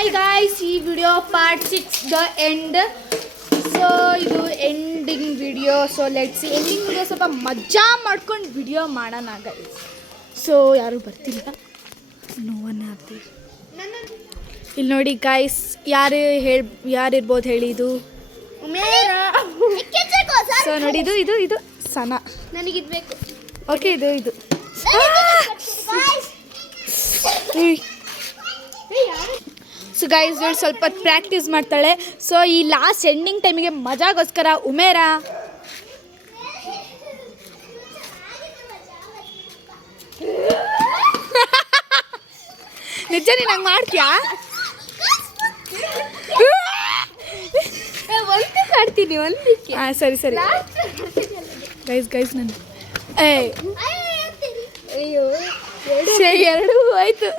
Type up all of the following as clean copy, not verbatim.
Hi guys, ಈ video part 6 the end. So ಇದು ending video. So let's ending video ಸ್ವಲ್ಪ ಮಜಾ ಮಾಡ್ಕೊಂಡು ವಿಡಿಯೋ ಮಾಡೋಣ ಗೈಸ್. ಸೊ ಯಾರು ಬರ್ತಿಲ್ಲ, ನೋವನ್ನೇ ಆಗ್ತೀವಿ. ಇಲ್ಲಿ ನೋಡಿ ಗಾಯ್ಸ್, ಯಾರಿರ್ಬೋದು ಹೇಳಿ? ಇದು ಸೊ ನೋಡಿ, ಇದು ಸನ. ನನಗಿದ್ಬೇಕು. ಓಕೆ, ಇದು ಸೊ ಗೈಸ್ ನೋಡಿ, ಸ್ವಲ್ಪ ಪ್ರಾಕ್ಟೀಸ್ ಮಾಡ್ತಾಳೆ. ಸೊ ಈ ಲಾಸ್ಟ್ ಎಂಡಿಂಗ್ ಟೈಮಿಗೆ ಮಜಾಗೋಸ್ಕರ ಉಮೇರಾ ನಿಜ ನೀನು ಹಂಗೆ ಮಾಡ್ತೀಯಾ? ಆಡ್ತೀನಿ ಒಂದಕ್ಕೆ. ಹಾಂ ಸರಿ ಗೈಸ್ ನಾನು ಅಯ್ಯೋ ಎರಡು ಆಯ್ತು.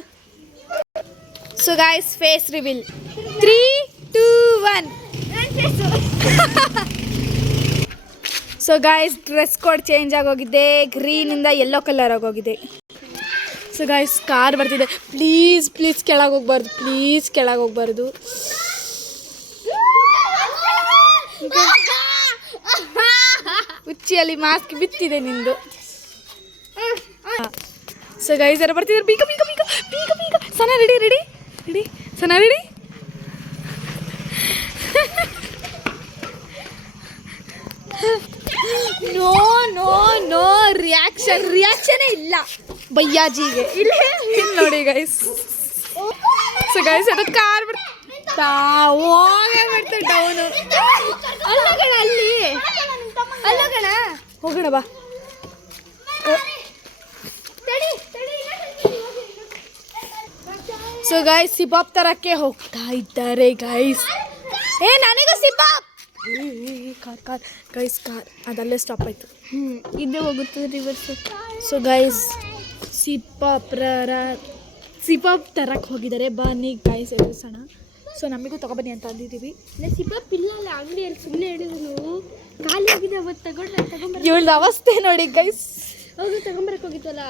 So guys, face reveal 3, 2, 1. So guys, dress code change ಆಗೋಗಿದೆ, ಗ್ರೀನಿಂದ ಯೆಲ್ಲೋ ಕಲರ್ ಆಗೋಗಿದೆ. ಸೊ ಗೈಸ್, ಕಾರ್ ಬರ್ತಿದೆ. ಪ್ಲೀಸ್ ಕೆಳಗೆ ಹೋಗ್ಬಾರ್ದು. ಹುಚ್ಚಿಯಲ್ಲಿ ಮಾಸ್ಕ್ ಬಿತ್ತಿದೆ ನಿಂದು. ಸೊ ಗೈಸ್, ಯಾರು ಬರ್ತಿದ್ದಾರೆ? ಬೀಗ ಸನ ರೆಡಿ ಸನ ರೆಡಿ. ನೋ ರಿಯಾಕ್ಷನೇ ಇಲ್ಲ ಬಯ್ಯಾಜಿಗೆ. ಇಲ್ಲಿ ನೋಡಿ ಗೈಸ್. ಸೊ ಗೈಸ್, ಅದು ಕಾರ್ ಹೋಗೇ ಡೌನು. ಹೋಗೋಣ ಬಾ. ಸೊ ಗೈಸ್, ಸಿಪಾಪ್ ತರಕ್ಕೆ ಹೋಗ್ತಾ ಇದ್ದಾರೆ ಗೈಸ್. ನನಗೂ ಸಿಪಾಪ್. ಕಾರ್ ಅದಲ್ಲೇ ಸ್ಟಾಪ್ ಆಯ್ತು. ಇದೇ ಹೋಗುತ್ತೆ ರಿವರ್ಸ್. ಸೊ ಗೈಸ್, ಸಿಪಾಪ್ ತರಕ್ಕೆ ಹೋಗಿದ್ದಾರೆ. ಬನ್ನಿ ಗೈಸ್, ಎದುರಿಸೋಣ. ಸೊ ನಮಗೂ ತಗೊಬನ್ನಿ ಅಂತ ಅಂದಿದ್ದೀವಿ. ಸಿಪಾಪ್ ಇಲ್ಲ ಅಲ್ಲ ಅಂಗಡಿಯಲ್ಲಿ, ಸುಮ್ಮನೆ ಹೇಳಿದ್ರು ಖಾಲಿ ಆಗಿದೆ. ಅವತ್ತು ತಗೊಂಡ್ರೆ ಇವಳ್ದು ಅವಸ್ಥೆ ನೋಡಿ ಗೈಸ್. ಹೌದು, ತಗೊಂಬರಕ್ಕೆ ಹೋಗಿತ್ತಲ್ಲ.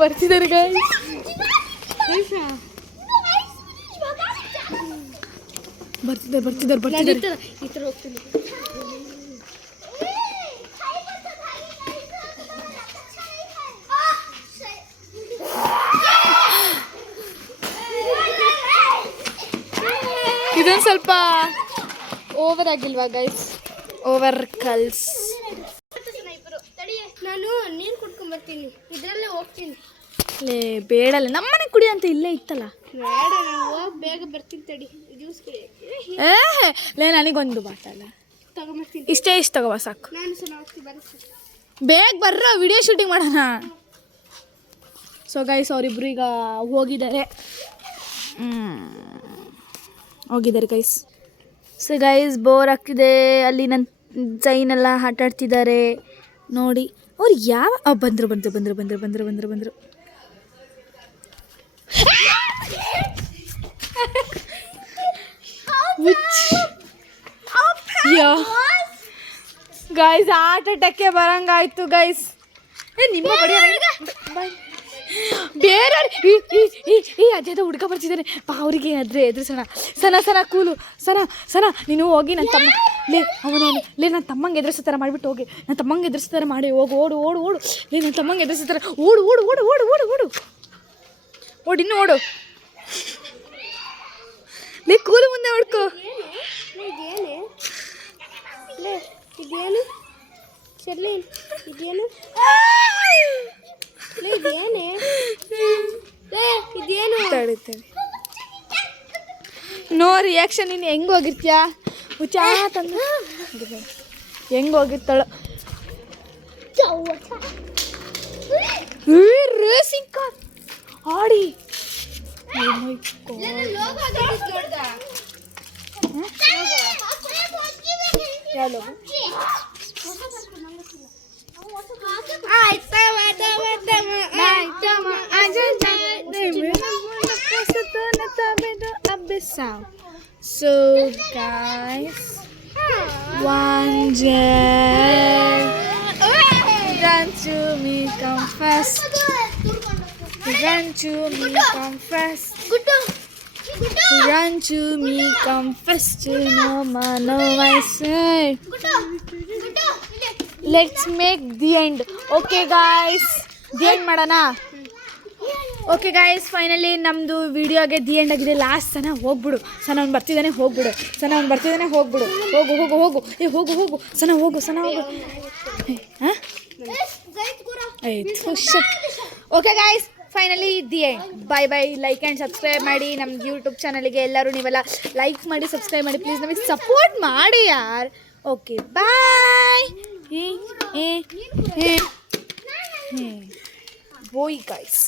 ಬರ್ತಿದ್ದಾರೆ ಗೈಸ್. ಬರ್ತಿದ್ದಾರೆ. ಈ ಥರ ಹೋಗ್ತೀನಿ. ಇದೊಂದು ಸ್ವಲ್ಪ ಓವರ್ ಆಗಿಲ್ವಾ ಗೈಸ್? ಓವರ್ ಕಲ್ಸ್. ನಾನು ನೀರು ಕುಡ್ಕೊಂಡ್ಬರ್ತೀನಿ, ಇದರಲ್ಲೇ ಹೋಗ್ತೀನಿ. ಬೇಡಲ್ಲ, ನಮ್ಮನೆ ಕುಡಿ ಅಂತ ಇಲ್ಲೇ ಇತ್ತಲ್ಲ. ಬೇಡ, ನಾನು ಹೋಗಿ ಬೇಗ ಬರ್ತೀನಿ. ತಡಿ, ಜ್ಯೂಸ್ ಕುಡಿಯೋಕ್ಕೆ. ನನಗೊಂದು ಬಾಟಲ್ಲ ತಗೊಂಬರ್ತೀನಿ. ಇಷ್ಟೇ ತಗೋಬ ಸಾಕು. ನಾನು ಸಹ ಹೋಗ್ತೀನಿ, ಬರ್ತೀನಿ. ಬೇಗ ಬರ್ರ, ವಿಡಿಯೋ ಶೂಟಿಂಗ್ ಮಾಡೋಣ. ಸೊ ಗೈಸ್, ಅವರಿಬ್ರು ಈಗ ಹೋಗಿದ್ದಾರೆ ಗೈಸ್. ಸೊ ಗೈಸ್, ಬೋರ್ ಆಗ್ತಿದೆ. ಅಲ್ಲಿ ನನ್ನ ಜೈನೆಲ್ಲ ಆಟಾಡ್ತಿದ್ದಾರೆ ನೋಡಿ. ಅವ್ರು ಯಾವ ಬಂದರು. ಗೈಸ್, ಹಾರ್ಟ್ ಅಟ್ಯಾಕೆ ಬರಂಗಾಯ್ತು ಗೈಸ್. ನಿಮ್ಮ ಬಡಿ ಬೇರೆ ಅಜ್ಜದ ಹುಡುಗ ಬರ್ತಿದ್ದಾನೆ. ಅವರಿಗೆ ಎದುರಿಸೋಣ. ಸನ ಕೂಲು. ಸನ ನೀನು ಹೋಗಿ ನನ್ನ ತಮ್ಮ ನನ್ನ ತಮ್ಮಂಗೆ ಎದುರಿಸೋ ಥರ ಮಾಡಿಬಿಟ್ಟು ಹೋಗಿ. ನನ್ನ ತಮ್ಮಂಗೆ ಎದುರಿಸೋ ಥರ ಮಾಡಿ ಹೋಗು. ಓಡು. ನನ್ನ ತಮ್ಮಂಗೆ ಎದುರಿಸೋ ಥರ ಓಡು. ಇನ್ನೂ ಓಡು. ಕೂಲು ಮುಂದೆ ಹೊಡ್ಕೋ. ಇದೇನು ಶರ್ಲಿನ್? ಇದೇನು ತಡಿ. No reaction. ನೀನು ಹೆಂಗೆ ಹೋಗಿರ್ತೀಯಾ? ಹುಚ್ಚಾ ತಂದು ಹೆಂಗೆ ಹೋಗಿರ್ತಾಳು? ರೇಸಿಂಗ್ ಕಾರ್ ಆಡಿ. So guys, One day, run to me, confess. Run to me, confess. Run to me, confess to know my sin. Let's make the end. Okay, guys. The end ಮಾಡೋಣ. Okay guys, finally ನಮ್ಮದು ವಿಡಿಯೋಗೆ the end ಆಗಿದೆ. Last ಸನ ಹೋಗ್ಬಿಡು, ಸನ ಅವ್ನು ಬರ್ತಿದ್ದಾನೆ, ಹೋಗ್ಬಿಡು ಸನ, ಅವ್ನು ಬರ್ತಿದ್ದಾನೆ, ಹೋಗ್ಬಿಡು, ಹೋಗು ಹೋಗು ಹೋಗು, ಹೋಗು ಹೋಗು ಸನ, ಹೋಗು ಸನ, ಹೋಗು. ಹಾಂ ಆಯ್ತು. Okay guys, finally the end. Bye bye. Like and subscribe ಮಾಡಿ ನಮ್ಮ ಯೂಟ್ಯೂಬ್ ಚಾನಲಿಗೆ. ಎಲ್ಲರೂ ನೀವೆಲ್ಲ ಲೈಕ್ ಮಾಡಿ, ಸಬ್ಸ್ಕ್ರೈಬ್ ಮಾಡಿ ಪ್ಲೀಸ್, ನಮಗೆ ಸಪೋರ್ಟ್ ಮಾಡಿ ಯಾರ್. Okay bye. Bye guys.